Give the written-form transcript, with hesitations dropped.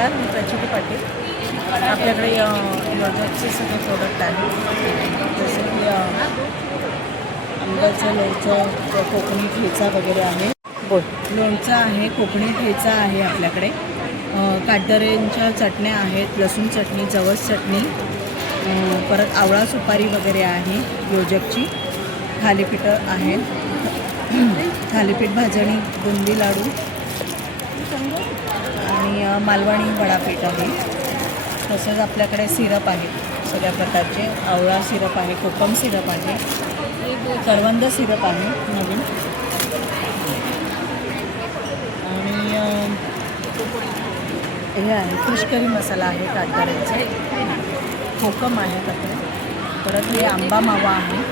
नमस्कार, मी प्रचिती पाटील. आपल्याकडे योजकचे सगळे प्रोडक्ट आहेत, जसे की आंब्याचं लोणचं, कोकणी ठेचा वगैरे आहे. लोणचं आहे, कोकणी ठेचा आहे आपल्याकडे. काटदरेंच्या चटण्या आहेत, लसूण चटणी, जवस चटणी, परत आवळा सुपारी वगैरे आहे योजकची. थालीपीठं आहेत, थालीपीठ भाजणी, बुंदी लाडू आणि मालवणी वडापीठ आहे. तसंच आपल्याकडे सिरप आहे सगळ्या प्रकारचे. आवळा सिरप आहे, कोकम सिरप आहे, करवंद सिरप आहे नवीन, आणि हे आहे फिश करी मसाला आहे काटदऱ्यांचा, कोकम आहे आपल्याकडे. परत हे आंबा मावा आहे,